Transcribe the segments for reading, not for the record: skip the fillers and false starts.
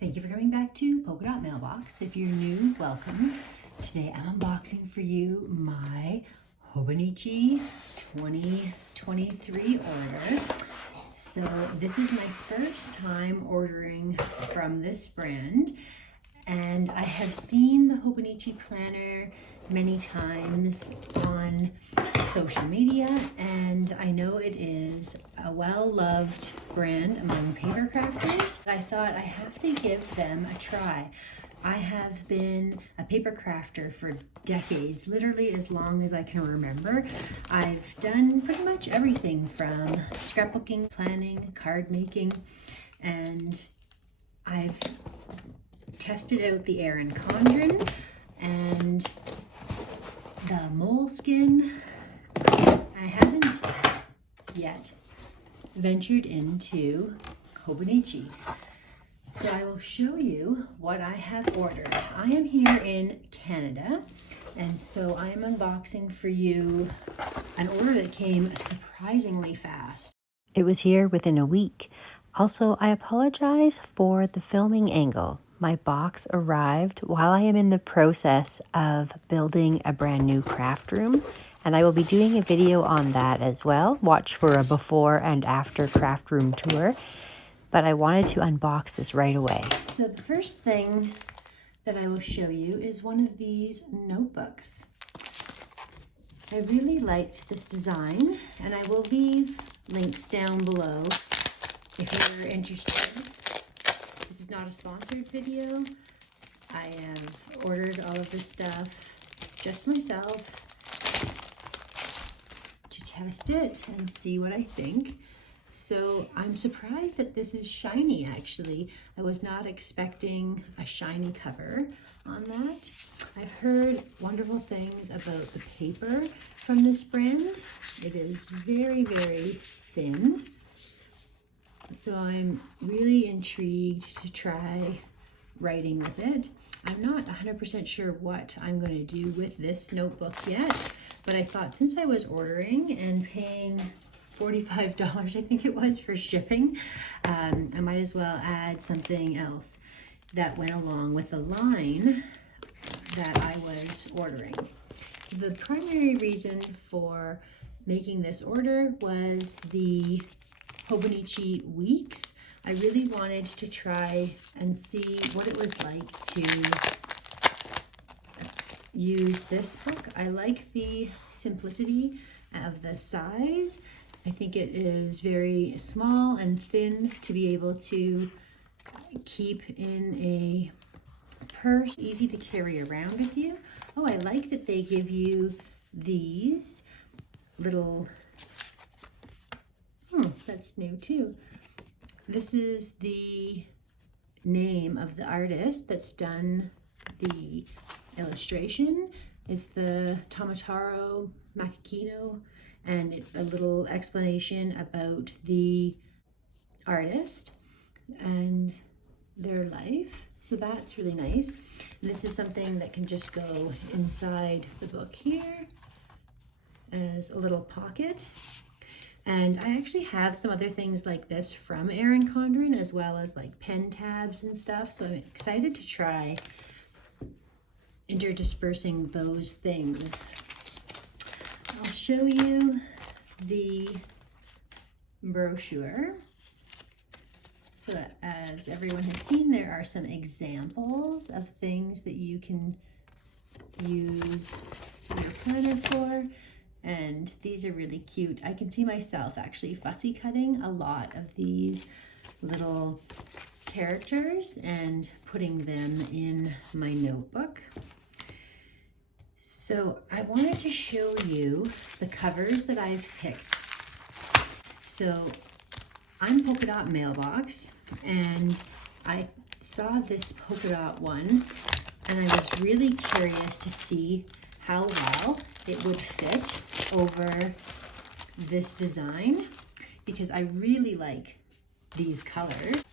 Thank you for coming back to Polka Dot Mailbox. If you're new, welcome. Today I'm unboxing for you my Hobonichi 2023 order. So this is my first time ordering from this brand, and I have seen the Hobonichi planner many times on social media, and I know it is a well-loved brand among paper crafters. I thought I have to give them a try. I have been a paper crafter for decades, literally as long as I can remember. I've done pretty much everything from scrapbooking, planning, card making, and I've tested out the Erin Condren and the moleskin. I haven't yet ventured into Hobonichi. So I will show you what I have ordered. I am here in Canada, and so I am unboxing for you an order that came surprisingly fast. It was here within a week. Also, I apologize for the filming angle. My box arrived while I am in the process of building a brand new craft room, and I will be doing a video on that as well. Watch for a before and after craft room tour, but I wanted to unbox this right away. So the first thing that I will show you is one of these notebooks. I really liked this design, and I will leave links down below if you're interested. This is not a sponsored video. I have ordered all of this stuff just myself to test it and see what I think. So I'm surprised that this is shiny, actually. I was not expecting a shiny cover on that. I've heard wonderful things about the paper from this brand. It is very, very thin. So I'm really intrigued to try writing with it. I'm not 100% sure what I'm going to do with this notebook yet, but I thought since I was ordering and paying $45, I think it was, for shipping, I might as well add something else that went along with the line that I was ordering. So the primary reason for making this order was the Hobonichi weeks. I really wanted to try and see what it was like to use this book. I like the simplicity of the size. I think it is very small and thin to be able to keep in a purse, easy to carry around with you. Oh, I like that they give you these little, that's new too. This is the name of the artist that's done the illustration. It's the Tomoe River, and it's a little explanation about the artist and their life. So that's really nice. This is something that can just go inside the book here as a little pocket. And I actually have some other things like this from Erin Condren, as well as like pen tabs and stuff. So I'm excited to try interdispersing those things. I'll show you the brochure. So that, as everyone has seen, there are some examples of things that you can use your planner for. And these are really cute. I can see myself actually fussy cutting a lot of these little characters and putting them in my notebook. So I wanted to show you the covers that I've picked. So I'm Polka Dot Mailbox, and I saw this polka dot one, and I was really curious to see how well it would fit over this design, because I really like these colors.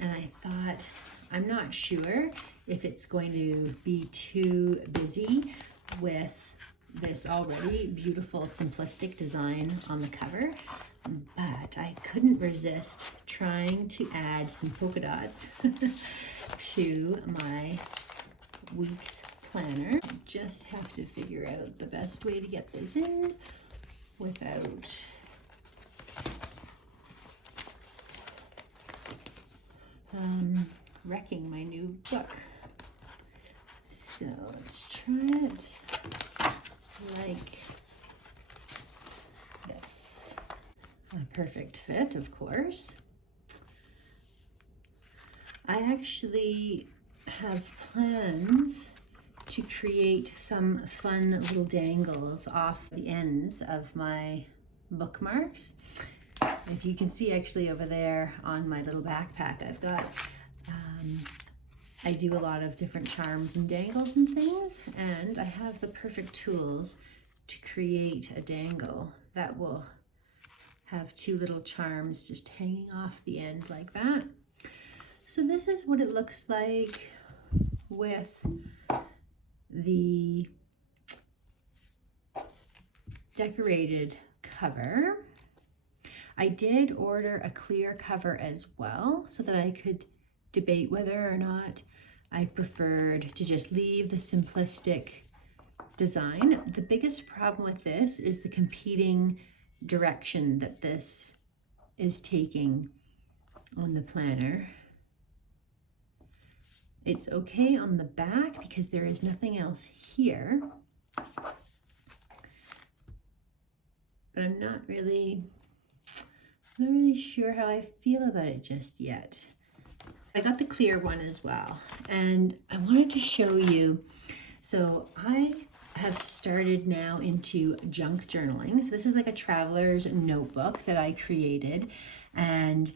And I thought, I'm not sure if it's going to be too busy with this already beautiful simplistic design on the cover, but I couldn't resist trying to add some polka dots to my week's planner. I just have to figure out the best way to get this in without wrecking my new book. So let's try it like this. A perfect fit, of course. I actually have plans to create some fun little dangles off the ends of my bookmarks. If you can see actually over there on my little backpack, I've got, I do a lot of different charms and dangles and things, and I have the perfect tools to create a dangle that will have two little charms just hanging off the end like that. So this is what it looks like with the decorated cover. I did order a clear cover as well so that I could debate whether or not I preferred to just leave the simplistic design. The biggest problem with this is the competing direction that this is taking on the planner. It's okay on the back because there is nothing else here, but I'm not really sure how I feel about it just yet. I got the clear one as well, and I wanted to show you. So I have started now into junk journaling. So this is like a traveler's notebook that I created, and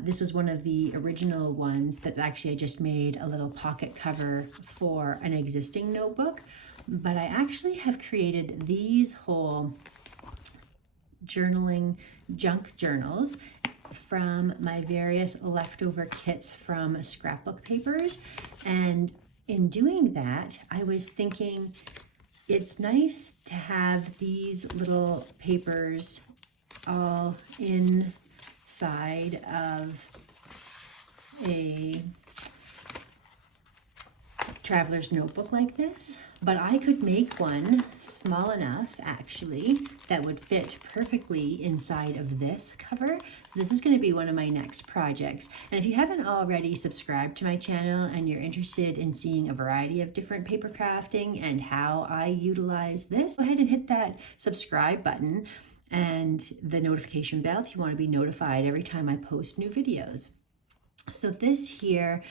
this was one of the original ones that actually I just made a little pocket cover for an existing notebook. But I actually have created these whole journaling junk journals from my various leftover kits from scrapbook papers. And in doing that, I was thinking it's nice to have these little papers all inside of a traveler's notebook like this, but I could make one small enough actually that would fit perfectly inside of this cover. So this is going to be one of my next projects. And if you haven't already subscribed to my channel and you're interested in seeing a variety of different paper crafting and how I utilize this, go ahead and hit that subscribe button and the notification bell if you want to be notified every time I post new videos. So this here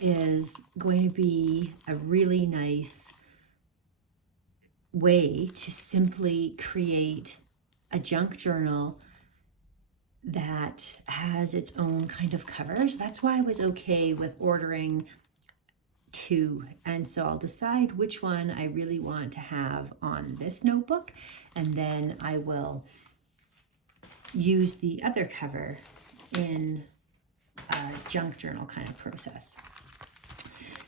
is going to be a really nice way to simply create a junk journal that has its own kind of cover. So that's why I was okay with ordering two. And so I'll decide which one I really want to have on this notebook, and then I will use the other cover in a junk journal kind of process.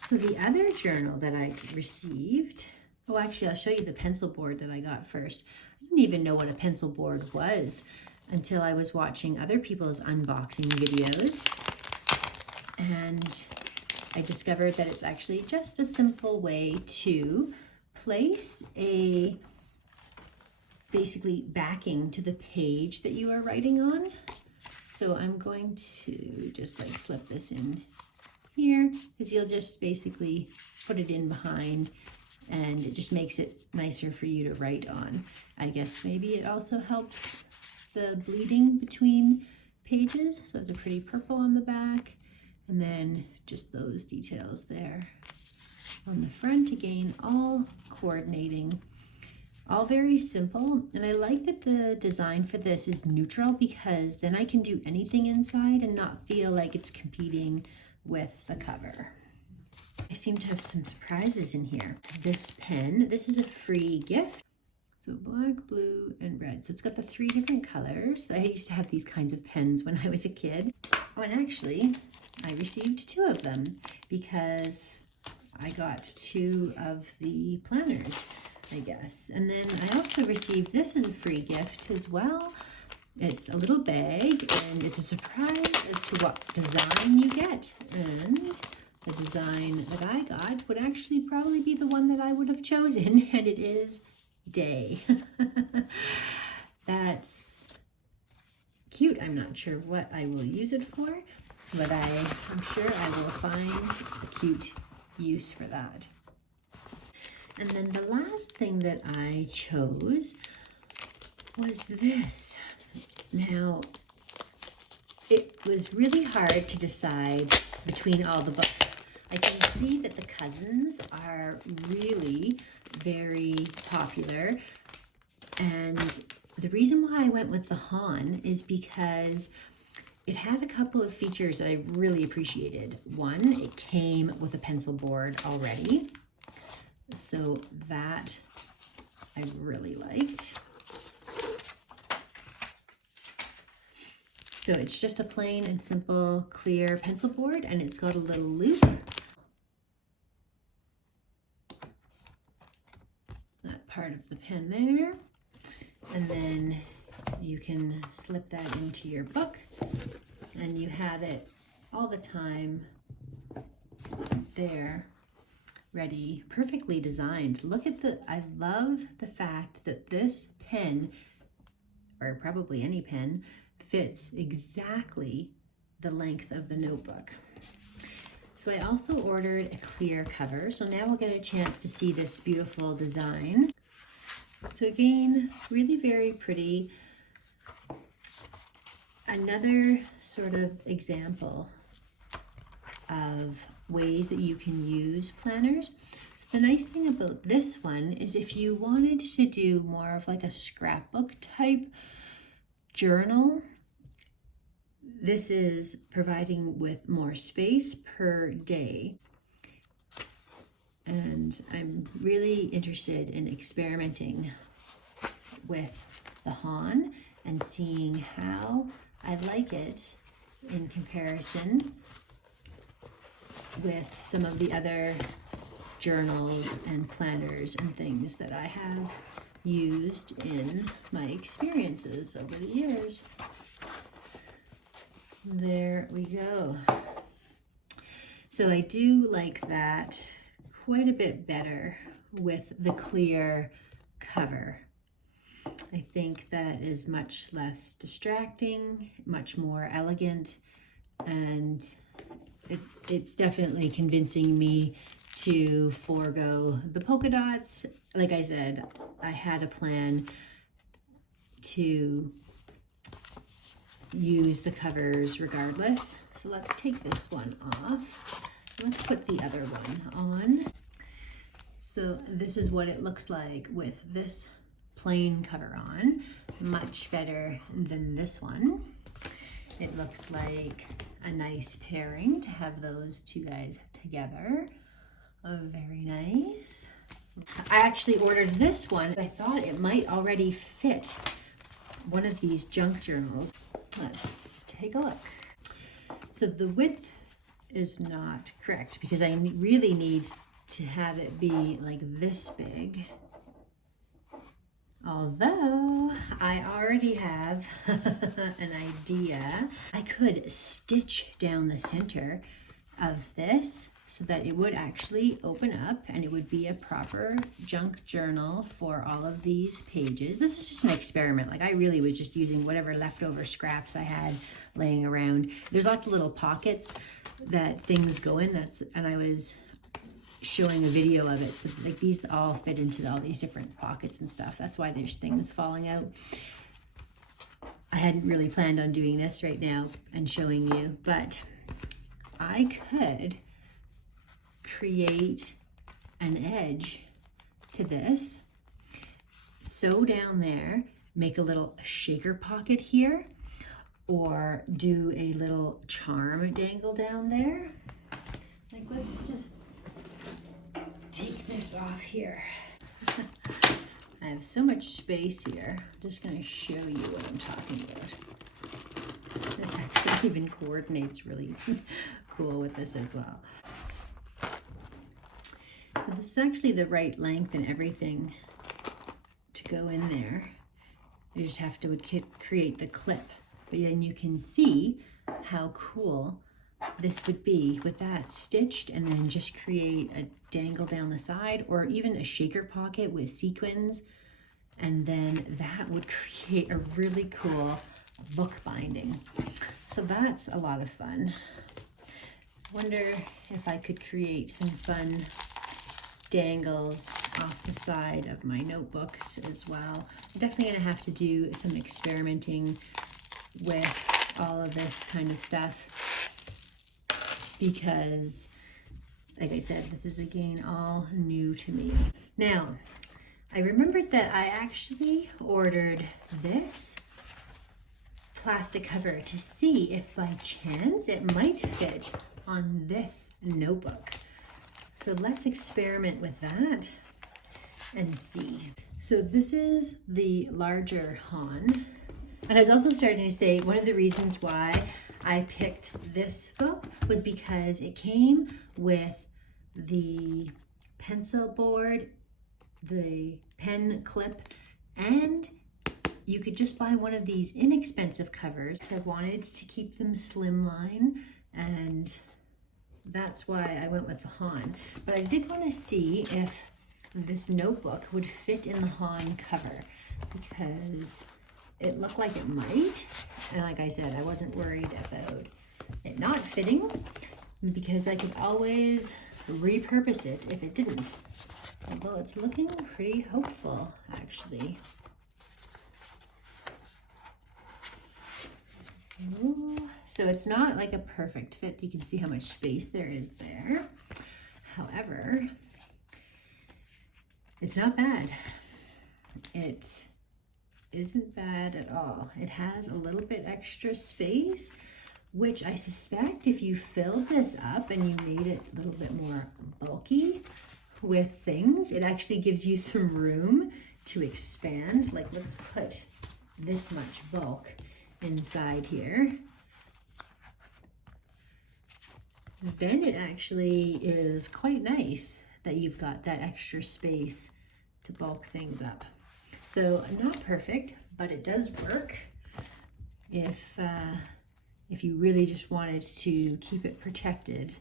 So the other journal that I received, oh, actually, I'll show you the pencil board that I got first. I didn't even know what a pencil board was until I was watching other people's unboxing videos. And I discovered that it's actually just a simple way to place a basically backing to the page that you are writing on. So I'm going to just like slip this in here, because you'll just basically put it in behind and it just makes it nicer for you to write on. I guess maybe it also helps the bleeding between pages. So it's a pretty purple on the back, and then just those details there on the front. Again, all coordinating, all very simple. And I like that the design for this is neutral, because then I can do anything inside and not feel like it's competing with the cover. I seem to have some surprises in here. This pen, this is a free gift. So black, blue, and red. So it's got the 3 different colors. I used to have these kinds of pens when I was a kid. Oh, and actually, I received 2 of them because I got 2 of the planners, I guess. And then I also received this as a free gift as well. It's a little bag, and it's a surprise as to what design you get. And the design that I got would actually probably be the one that I would have chosen, and it is Day. That's cute. I'm not sure what I will use it for, but I'm sure I will find a cute use for that. And then the last thing that I chose was this. Now, it was really hard to decide between all the books. I can see that the cousins are really very popular, and the reason why I went with the Han is because it had a couple of features that I really appreciated. One, it came with a pencil board already, so that I really liked. So it's just a plain and simple clear pencil board, and it's got a little loop. That part of the pen there. And then you can slip that into your book, and you have it all the time there, ready, perfectly designed. Look at I love the fact that this pen, or probably any pen, fits exactly the length of the notebook. So I also ordered a clear cover, so now we'll get a chance to see this beautiful design. So again, really very pretty. Another sort of example of ways that you can use planners. So the nice thing about this one is if you wanted to do more of like a scrapbook type journal, this is providing with more space per day. And I'm really interested in experimenting with the Han and seeing how I like it in comparison with some of the other journals and planners and things that I have used in my experiences over the years. There we go. So I do like that quite a bit better with the clear cover. I think that is much less distracting, much more elegant, and it's definitely convincing me to forego the polka dots. Like I said, I had a plan to use the covers regardless. So let's take this one off. Let's put the other one on. So this is what it looks like with this plain cover on. Much better than this one. It looks like a nice pairing to have those two guys together. Oh, very nice. I actually ordered this one. I thought it might already fit one of these junk journals. Let's take a look. So the width is not correct because I really need to have it be like this big. Although I already have an idea. I could stitch down the center of this so that it would actually open up and it would be a proper junk journal for all of these pages. This is just an experiment. Like I really was just using whatever leftover scraps I had laying around. There's lots of little pockets that things go in. And I was showing a video of it. So like these all fit into all these different pockets and stuff. That's why there's things falling out. I hadn't really planned on doing this right now and showing you, but I could create an edge to this, sew down there, make a little shaker pocket here, or do a little charm dangle down there. Like let's just take this off here. I have so much space here. I'm just going to show you what I'm talking about. This actually even coordinates really cool with this as well. So this is actually the right length and everything to go in there. You just have to create the clip. But then you can see how cool this would be with that stitched, and then just create a dangle down the side, or even a shaker pocket with sequins, and then that would create a really cool book binding. So that's a lot of fun. Wonder if I could create some fun dangles off the side of my notebooks as well. I'm definitely gonna have to do some experimenting with all of this kind of stuff, because like I said, this is again all new to me. Now, I remembered that I actually ordered this plastic cover to see if by chance it might fit on this notebook. So let's experiment with that and see. So this is the larger Han. And I was also starting to say one of the reasons why I picked this book was because it came with the pencil board, the pen clip, and you could just buy one of these inexpensive covers. I wanted to keep them slimline, and that's why I went with the Han. But I did want to see if this notebook would fit in the Han cover, because it looked like it might. And like I said, I wasn't worried about it not fitting, because I could always repurpose it if it didn't. Although it's looking pretty hopeful, actually. Ooh. So it's not like a perfect fit. You can see how much space there is there. However, it's not bad. It isn't bad at all. It has a little bit extra space, which I suspect if you filled this up and you made it a little bit more bulky with things, it actually gives you some room to expand. Like, let's put this much bulk inside here. Then it actually is quite nice that you've got that extra space to bulk things up. So not perfect, but it does work if you really just wanted to keep it protected.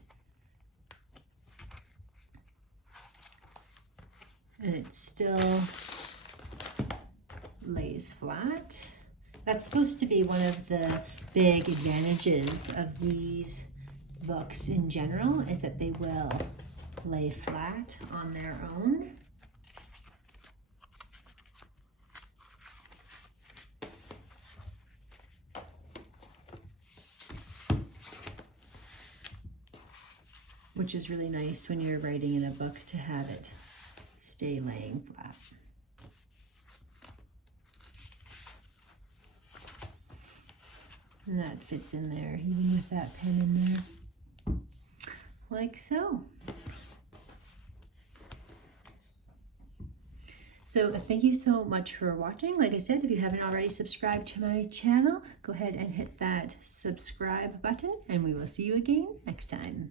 And it still lays flat. That's supposed to be one of the big advantages of these books in general, is that they will lay flat on their own. Which is really nice when you're writing in a book, to have it stay laying flat. And that fits in there, even with that pen in there, like so. So thank you so much for watching. Like I said, if you haven't already subscribed to my channel, go ahead and hit that subscribe button, and we will see you again next time.